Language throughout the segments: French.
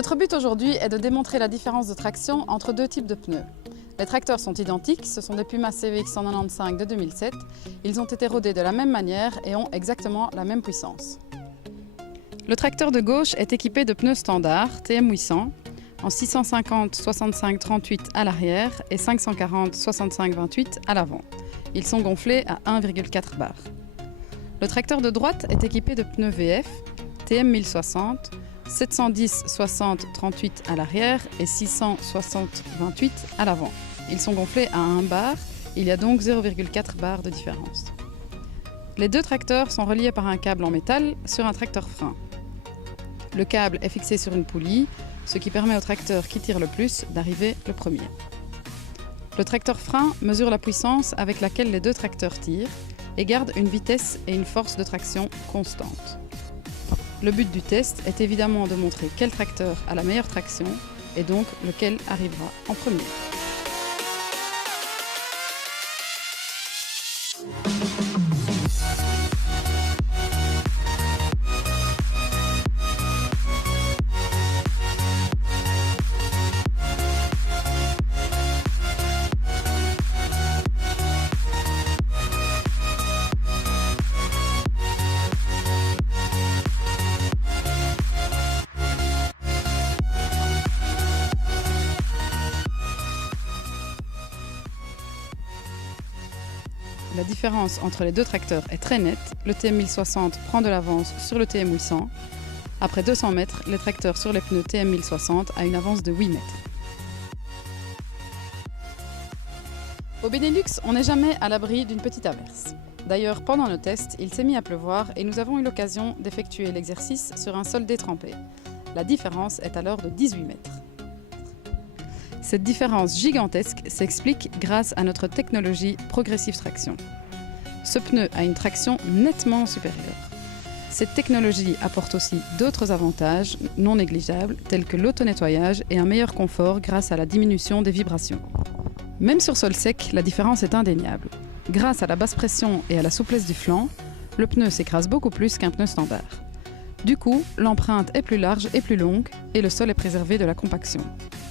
Notre but aujourd'hui est de démontrer la différence de traction entre deux types de pneus. Les tracteurs sont identiques, ce sont des Puma CVX 195 de 2007. Ils ont été rodés de la même manière et ont exactement la même puissance. Le tracteur de gauche est équipé de pneus standards TM800 en 650-65-38 à l'arrière et 540-65-28 à l'avant. Ils sont gonflés à 1,4 bar. Le tracteur de droite est équipé de pneus VF TM1060 710-60-38 à l'arrière et 660-28 à l'avant. Ils sont gonflés à 1 bar, il y a donc 0,4 bar de différence. Les deux tracteurs sont reliés par un câble en métal sur un tracteur frein. Le câble est fixé sur une poulie, ce qui permet au tracteur qui tire le plus d'arriver le premier. Le tracteur frein mesure la puissance avec laquelle les deux tracteurs tirent et garde une vitesse et une force de traction constantes. Le but du test est évidemment de montrer quel tracteur a la meilleure traction et donc lequel arrivera en premier. La différence entre les deux tracteurs est très nette. Le TM1060 prend de l'avance sur le TM800. Après 200 mètres, les tracteurs sur les pneus TM1060 a une avance de 8 mètres. Au Benelux, on n'est jamais à l'abri d'une petite averse. D'ailleurs, pendant nos tests, il s'est mis à pleuvoir et nous avons eu l'occasion d'effectuer l'exercice sur un sol détrempé. La différence est alors de 18 mètres. Cette différence gigantesque s'explique grâce à notre technologie Progressive Traction. Ce pneu a une traction nettement supérieure. Cette technologie apporte aussi d'autres avantages non négligeables tels que l'auto-nettoyage et un meilleur confort grâce à la diminution des vibrations. Même sur sol sec, la différence est indéniable. Grâce à la basse pression et à la souplesse du flanc, le pneu s'écrase beaucoup plus qu'un pneu standard. Du coup, l'empreinte est plus large et plus longue et le sol est préservé de la compaction.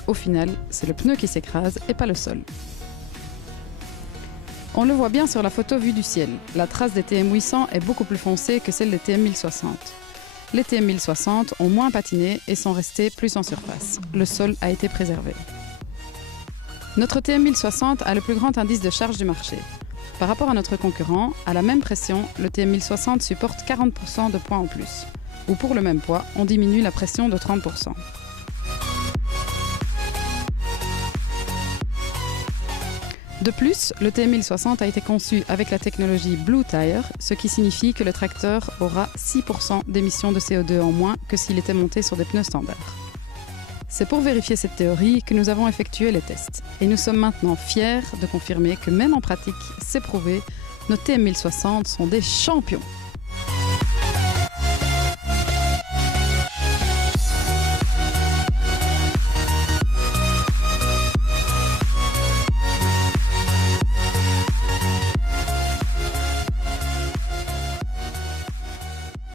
Au final, c'est le pneu qui s'écrase et pas le sol. On le voit bien sur la photo vue du ciel. La trace des TM800 est beaucoup plus foncée que celle des TM1060. Les TM1060 ont moins patiné et sont restés plus en surface. Le sol a été préservé. Notre TM1060 a le plus grand indice de charge du marché. Par rapport à notre concurrent, à la même pression, le TM1060 supporte 40% de poids en plus. Ou pour le même poids, on diminue la pression de 30%. De plus, le TM1060 a été conçu avec la technologie Blue Tire, ce qui signifie que le tracteur aura 6% d'émissions de CO2 en moins que s'il était monté sur des pneus standards. C'est pour vérifier cette théorie que nous avons effectué les tests. Et nous sommes maintenant fiers de confirmer que même en pratique, c'est prouvé, nos TM1060 sont des champions.